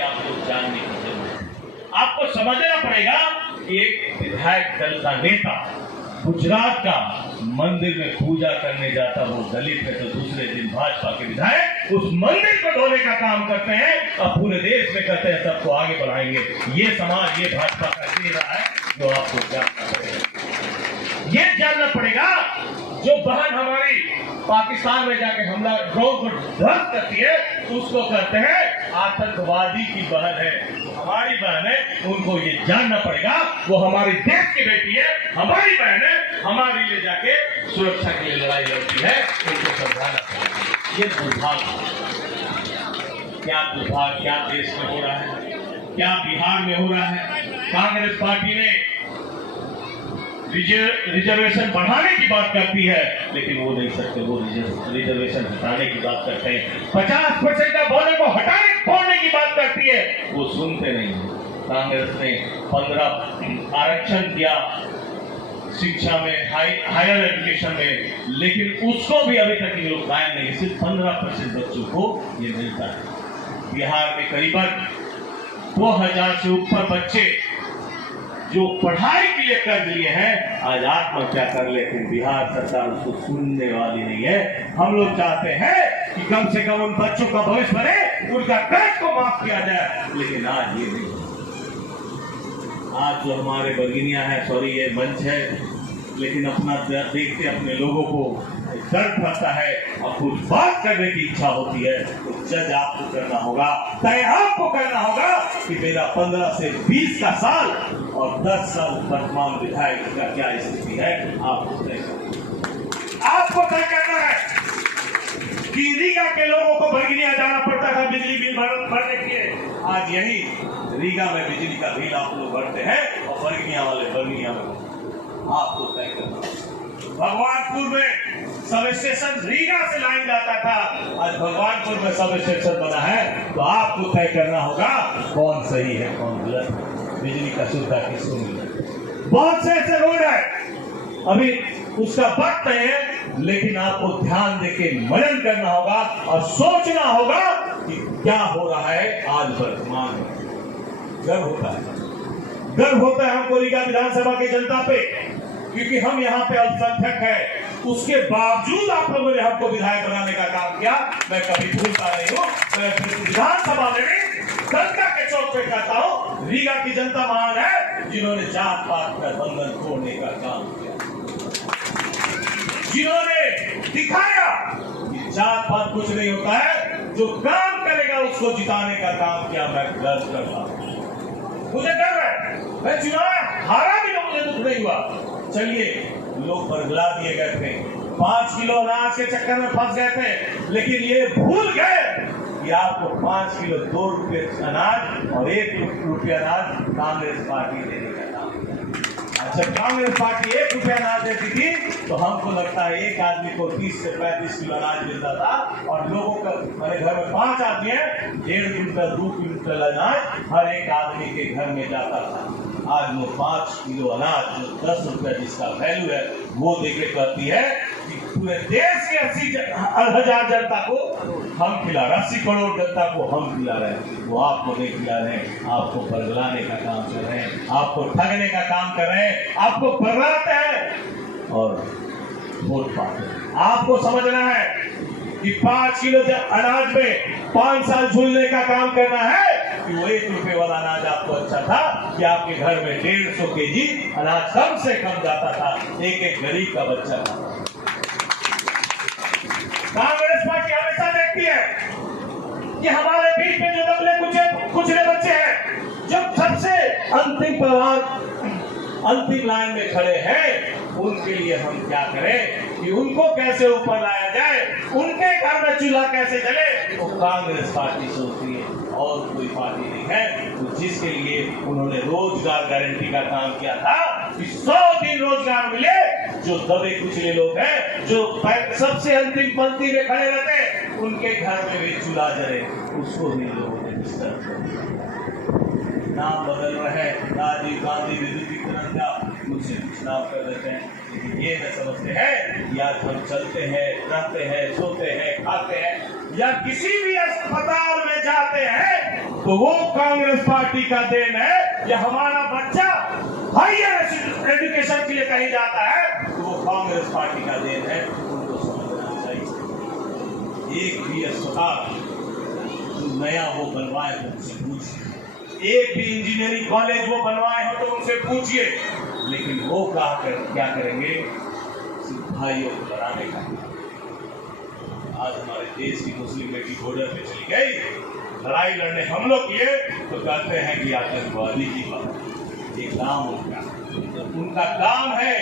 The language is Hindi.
आपको जानने की जरूरत है। आपको समझना पड़ेगा कि एक विधायक दल का नेता गुजरात का मंदिर में पूजा करने जाता, वो दलित है, तो दूसरे दिन भाजपा के विधायक उस मंदिर को ढोने का काम करते हैं और पूरे देश में कहते हैं सबको आगे बढ़ाएंगे। ये समाज, ये भाजपा का चेहरा है जो आपको जानना पड़ेगा। ये जानना पड़ेगा जो बहन हमारी पाकिस्तान में जाके हमला ड्रोन को ध्वस्त करती है, उसको कहते हैं आतंकवादी की बहन है। हमारी बहन है, उनको ये जानना पड़ेगा वो हमारे देश की बेटी है, हमारी बहन है, हमारे लिए जाके सुरक्षा के लिए लड़ाई लड़ती है, उनको समझाना पड़ेगा। ये दुर्भाग्य, क्या देश में हो रहा है, क्या बिहार में हो रहा है। कांग्रेस पार्टी ने रिजर्वेशन बढ़ाने की बात करती है, लेकिन वो नहीं सकते, वो रिजर्वेशन हटाने की बात करते हैं। 50% का बोनस को फोड़ने की बात करती है, वो सुनते नहीं है। कांग्रेस ने 15 आरक्षण दिया शिक्षा में, हायर एजुकेशन में, लेकिन उसको भी अभी तक ये लोग कायम नहीं, सिर्फ 15% बच्चों को ये मिलता है। बिहार में करीबन 2000 से ऊपर बच्चे जो पढ़ाई के लिए कर लिए हैं आज आत्महत्या कर, लेकिन बिहार सरकार उसको सुनने वाली नहीं है। हम लोग चाहते हैं कि कम से कम उन बच्चों का भविष्य बने, उनका कर्ज को माफ किया जाए, लेकिन आज ये नहीं। आज जो हमारे भगिनियां हैं, सॉरी ये मंच है, लेकिन अपना देखते अपने लोगों को दर्द पड़ता है और कुछ बात करने की इच्छा होती है, तो जज आपको करना होगा, तय आपको करना होगा कि मेरा 15 से 20 का साल और 10 साल वर्तमान विधायक का क्या स्थिति है, आपको तय करना है। कि रीगा के लोगों को बर्गिनिया जाना पड़ता था बिजली बिल भरने के लिए, आज यही रीगा में बिजली का बिल आप लोग भरते हैं और बर्गिनिया वाले बर्गिनिया में, आपको तय करना। भगवानपुर में सब स्टेशन रीगा से लाइन जाता था, आज भगवानपुर में सब स्टेशन बना है, तो आपको तय करना होगा कौन सही है कौन गलत है, बिजली का सुविधा किसको मिले। बहुत से ऐसे रोड है अभी उसका वक्त है, लेकिन आपको ध्यान देके मनन करना होगा और सोचना होगा कि क्या हो रहा है आज वर्तमान में। गर्व होता है हमको रीगा विधानसभा की जनता पे, क्योंकि हम यहाँ पे अल्पसंख्यक है, उसके बावजूद आप लोगों ने हमको विधायक बनाने का काम किया, मैं कभी भूलता नहीं हूँ। मैं विधानसभा में भी जनता के चौक पे कहता हूँ, रीगा की जनता महान है जिन्होंने जात पात का बंधन तोड़ने का काम किया, जिन्होंने दिखाया कि जात पात कुछ नहीं होता है, जो काम करेगा उसको जिताने का काम किया। मैं गर्व करता हूँ, मुझे गर्व है, मैं चुनाव हारा भी मुझे दुख नहीं हुआ। चलिए लोग बरगला दिए गए थे, 5 किलो अनाज के चक्कर में फंस गए थे, लेकिन ये भूल गए कि आपको 5 किलो 2 रुपये अनाज और 1 रुपया अनाज कांग्रेस पार्टी देने का काम। अच्छा, कांग्रेस पार्टी 1 रुपया अनाज देती थी तो हमको लगता है एक आदमी को 30 से 35 किलो अनाज मिलता था, और लोगों का, मेरे घर में 5 आदमी है, 1.5 क्विंटल 2 क्विंटल अनाज हर एक आदमी के घर में जाता था। आज वो 5 किलो अनाज जो 10 रुपया जिसका वैल्यू है, वो देके कहती है कि पूरे देश के 80,000 जनता को हम खिला रहे, 80 करोड़ जनता को हम खिला रहे हैं, वो आपको नहीं खिला रहे हैं, आपको बरगलाने का काम कर रहे हैं, आपको ठगने का काम कर रहे हैं, आपको बरगलाते हैं और वोट पाते हैं। आपको समझना है कि 5 किलो अनाज में 5 साल झूलने का काम करना है, कि वो 1 रुपए वाला अनाज आपको अच्छा था कि आपके घर में 150 केजी अनाज कम से कम जाता था, एक गरीब का बच्चा था। कांग्रेस पार्टी हमेशा देखती है कि हमारे बीच में जो दबले कुचले बच्चे हैं, जो सबसे अंतिम लाइन में खड़े हैं, उनके लिए हम क्या करें कि उनको कैसे ऊपर लाया जाए, उनके घर में चूल्हा कैसे जले, वो कांग्रेस पार्टी सोचती है और कोई पार्टी नहीं है। तो जिसके लिए उन्होंने रोजगार गारंटी का काम किया था कि 100 दिन रोजगार मिले, जो दबे कुचले लोग हैं, जो सबसे अंतिम पंक्ति में खड़े रहते, उनके घर में भी चूल्हा जले, उसको भी लोगों ने डिस्टर्ब कर दिया। नाम बदल रहे हैं, राजीव गांधी विद्युतीकरण का, मुझसे कुछ नाम कर देते हैं, लेकिन ये न समझते हैं कि आज हम चलते हैं, रहते हैं, सोते हैं, खाते हैं, या किसी भी अस्पताल में जाते हैं, तो वो कांग्रेस पार्टी का देन है। या हमारा बच्चा हायर एजुकेशन के लिए कहीं जाता है तो वो कांग्रेस पार्टी का देन है। उनको समझना चाहिए। एक भी अस्पताल नया वो बनवाए तो उनसे पूछिए, एक भी इंजीनियरिंग कॉलेज वो बनवाए हो तो उनसे पूछिए, लेकिन वो क्या करेंगे? भाइयों को लड़ाने का। आज हमारे देश की मुस्लिम बेटी बॉर्डर पे चली गई, लड़ाई लड़ने हम लोग किए तो कहते हैं कि आतंकवादी की बात। ये काम उनका काम है